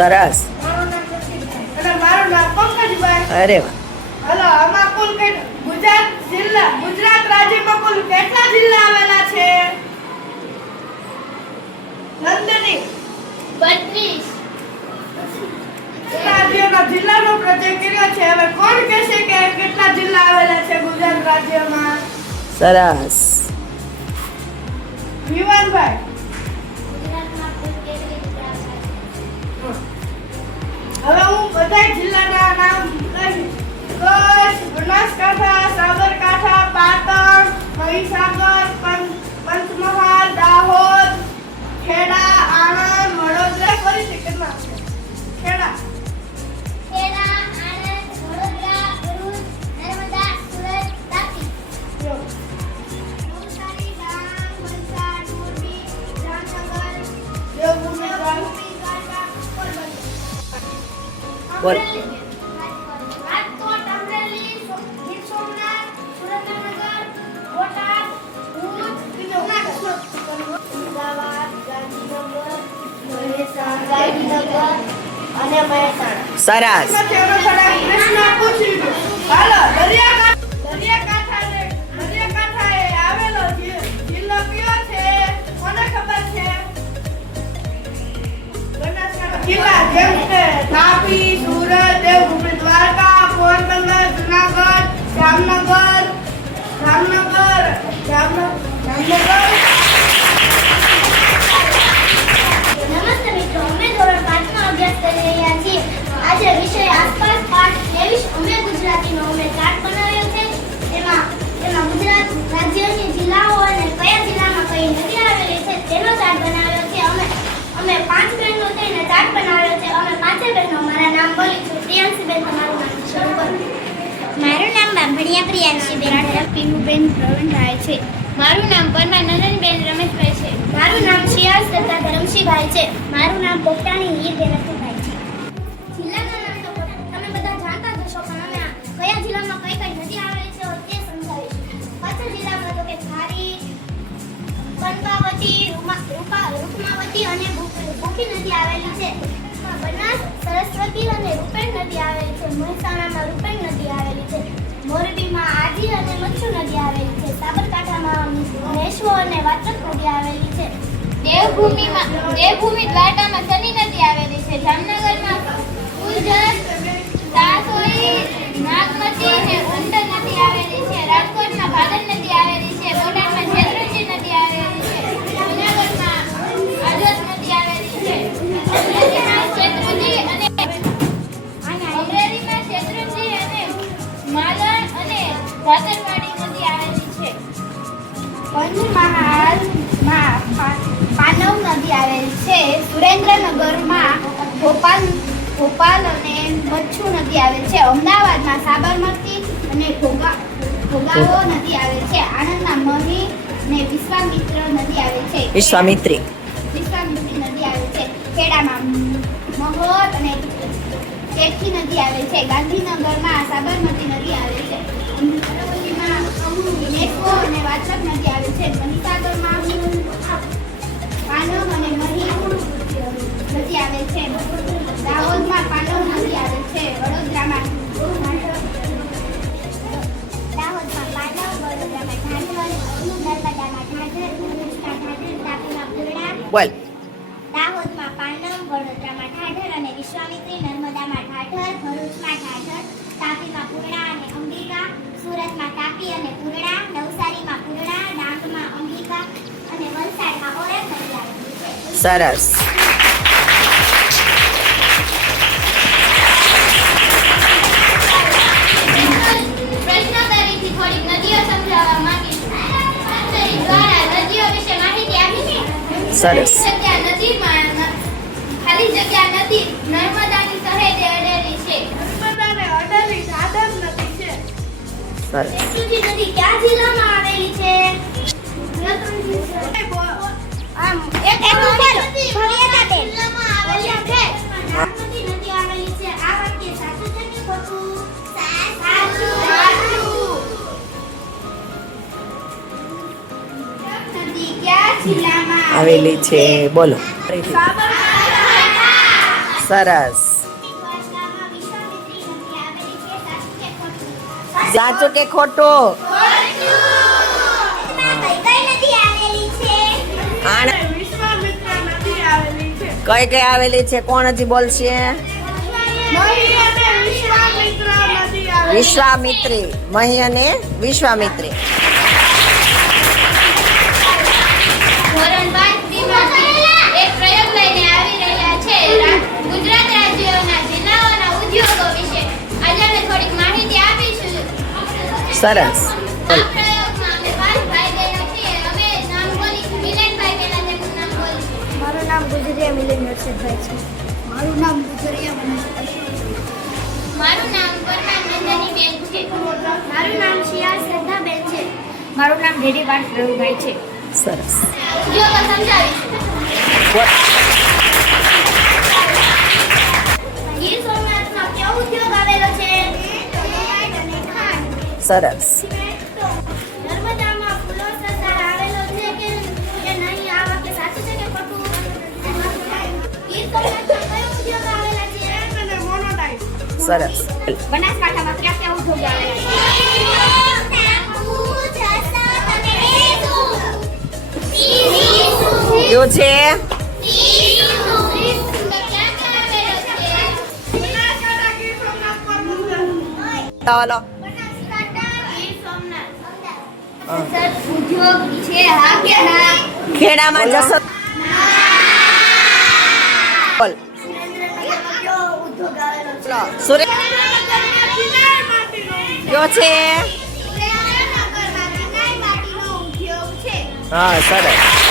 સરસ. મારું નામ પ્રતિકભાઈ અને મારું નામ પંકજભાઈ. અરે વાહ. હલો, આમાં કુલ ગુજરાત રાજ્યમાં કુલ કેટલા જિલ્લા આવેલા છે? નંદની 32. રાજ્યના જિલ્લાનો પ્રોજેક્ટ કર્યો છે. હવે કોણ કહેશે કે કેટલા જિલ્લા આવેલા છે ગુજરાત રાજ્યમાં? સરસ. વિવાનભાઈ. ગુજરાતમાં કુલ કેટલી જિલ્લા છે? હવે હું બધા જિલ્લાના નામ કહીશ. કચ્છ, બનાસકાંઠા, સાબરકાંઠા, પાટણ, મહીસાગર, પંચમહાલ, દાહોદ, ખેડા, આણંદ, વડોદરા. ફરીથી કેટલા છે? ખેડા, આણંદ, વડોદરા, ભરૂચ, નર્મદા, સુરત, તાપી. નવસારી, ડાંગ, વલસાડ, મોરબી, જામનગર, દેવભૂમિ, દ્વારકા, પોરબંદર. બોલ. રાજકોટ, અમરેલી, ગીર સોમનાથ, સુરેન્દ્રનગર, બોટાદ, ભુજ, અમદાવાદ, ગાંધીનગર, અને મહેસાણા. સરસ. પ્રશ્ન પૂછી દો. હાલો, દરિયાકાંઠાએ આવેલો જિલ્લો કયો છે? કોને ખબર છે? બનાસકાંઠા જિલ્લા જેમ કે તાપી, સુરત, દેવભૂમિ, દ્વારકા, પોરબંદર, જુનાગઢ, જામનગર. નમસ્તે મિત્રો, અમે ધોરણ 5 માં અભ્યાસ કરી રહ્યા છીએ. આજે વિષય આસપાસ પાઠ 23 અમે ગુજરાતીનો અમે ચાર્ટ બનાવ્યો છે. એમાં ગુજરાત રાજ્યની જિલ્લાઓ અને કયા જિલ્લામાં કઈ નદી આવેલી છે તેનો ચાર્ટ બનાવ્યો છે. અમે 5 બહેનો થઈને ચાર્ટ બનાવ્યો છે. અમે 5 બહેનો મારા નામ બોલી છું. પ્રિયાંશીબેન, તમારું નામ શરૂ કરો. મારું નામ બાંભણિયા પ્રિયાંશીબેન પીનુબેન પ્રવીણભાઈ છે. મારું નામ પરમાર નંદનબેન રમેશભાઈ છે. મારું નામ શિયાળ દત્તા ધરમશીભાઈ છે. મારું નામ પોપટાણી હીર દેવસીભાઈ છે. જિલ્લાના નામ તો તમે બધા જાણતા જ હશો, પણ અમે કયા જિલ્લામાં કઈ કઈ નદી આવેલી છે તે સમજાવીશું. કચ્છ જિલ્લામાં તો કે ધારી, પંપાવતી, રૂકમાવતી અને ભૂખી નદી આવેલી છે. બનાસ, સરસ્વતી અને રૂપેણ નદી આવેલી છે. મહેસાણામાં રૂપેણ નદી આવેલી છે. મોરબીમાં આજી અને મચ્છુ નદી આવેલી છે. સાબરકાંઠામાં મેશ્વો અને વાચક નદી આવેલી છે. દેવભૂમિ દ્વારકામાં સની નદી આવેલી છે. જામનગરમાં ફૂલજર, સાસોઈ, નાગમતી અને ઉંદર નદી આવેલી છે. રાજકોટમાં ભાદર નદી આવેલી છે. બોટાદમાં શેત્રુંજી નદી આવેલી છે. જૂનાગઢમાં આદર્શ નદી આવેલી છે. અમરેલીમાં શેત્રુંજી અને માલણ અને ધાતરવાડી નદી આવેલી છે. પંચમહાલમાં પાનવ નદી આવેલી છે. સુરેન્દ્રનગરમાં ભોપાલ અને મચ્છુ નદી આવેલી છે. અમદાવાદમાં સાબરમતી અને ભોગાવો નદી આવેલી છે. આણંદમાં મહી અને વિશ્વામિત્ર નદી આવેલી છે. વિશ્વામિત્રી. વિશ્વામિત્રી નદી આવેલી છે. ખેડામાં મહોર અને કેઠી નદી આવેલી છે. ગાંધીનગરમાં સાબરમતી નદી આવેલી છે. અમરેલીમાં મેશ્વો અને વાચક નદી આવેલી છે. મહીસાગરમાં પાનવ અને મહી નદી આવેલી છે. દાહોદમાં પાનવ નદી આવેલી છે. વડોદરામાં નર્મદામાં ઢાઢર, ભરૂચમાં ઢાઢર, તાપીમાં પૂર્ણા. બોલ. દાહોદમાં પાનમ, વડોદરામાં ઢાઢર અને વિશ્વામિત્રી. નર્મદામાં ઢાઢર, ભરૂચમાં ઢાઢર, તાપીમાં પૂર્ણા અને અંબિકા. સુરતમાં તાપી અને પૂર્ણા. નવસારીમાં પૂર્ણા. ડાંગમાં અંબિકા અને વલસાડમાં ઓરક નદી આવેલી છે. સરસ. પ્રશ્નોત્તરીથી થોડીક નદીઓ સમજાવવા માંગીશું. દ્વારા નદીઓ વિશે માહિતી આપી છે. સરસ. ખાલી જગ્યા નદી નર્મદાની સહેજે અડેલી છે. નર્મદાને અડેલી આદર્શ નદી છે. સરસ. શેત્રુંજી નદી કયા જિલ્લામાં આવેલી છે? જિલ્લામાં આવેલી છે. નાગમતી નદી આવેલી છે. આ વાક્ય સાચું છે કે ખોટું? સાચું. નદી કયા જિલ્લામાં આવેલી છે? બોલો. સરસ. દ્વારકામાં વિશ્વામિત્રી નદી આવેલી છે. સાચું કે ખોટું? સાચું કે ખોટું? કઈ નદી આવેલી છે? આણ વિશ્વામિત્ર નદી આવેલી છે. કઈ કઈ આવેલી છે? કોણ હજી બોલશે? મહી અને વિશ્વામિત્ર નદી આવેલી વિશ્વામિત્રી. મહી અને વિશ્વામિત્રી. ધોરણ 5 માંથી એક પ્રયોગ લઈને આવી રહ્યા છે. ગુજરાત રાજ્યના જિલ્લાઓના ઉદ્યોગો વિશે આજે અમે થોડીક માહિતી આપીશું. સરસ. આ પ્રયોગમાં અમે 5 ભાઈ બહેનો છીએ. અમે નામ બોલીશું. મિલનભાઈ પહેલા તેમનું નામ બોલીશું. મારું નામ ગુજરિયા મિલિંદ હર્ષદભાઈ છે. મારું નામ ગુજરિયા મારું નામ પરમાર નંદનીબેન છે. મારું નામ શિયાળ શ્રદ્ધાબેન છે. મારું નામ ડેડીબાન પ્રભુભાઈ છે. સરસ. ઉદ્યોગો સમજાવીશું. ગીર સોમનાથમાં કયો ઉદ્યોગ આવેલો છે? અને ખાંડ. સરસ. નર્મદામાં ફૂલો સરદાર આવેલો છે કે નહીં? આ વાક્ય સાચું છે કે ખોટું? ગીર સોમનાથમાં કયો ઉદ્યોગ આવેલા છે? અને મોનોટાઈપ. સરસ. બનાસકાંઠામાં કયા કયા ઉદ્યોગો આવેલા છે? કયું છે? બનાસકાંઠા ગીર સોમનાથ પોરબંદર. ચાલો. ઉદ્યોગ છે હા કે ના? ખેડામાં જશો બોલ. સુરેન્દ્રનગરમાં કયો ઉદ્યોગ આવેલો છે? સુરેન્દ્રનગરમાં ચિનાર માટીનો કયો છે? સુરેન્દ્રનગરમાં ચિનાઈ માટીનો ઉદ્યોગ છે. હા સરસ.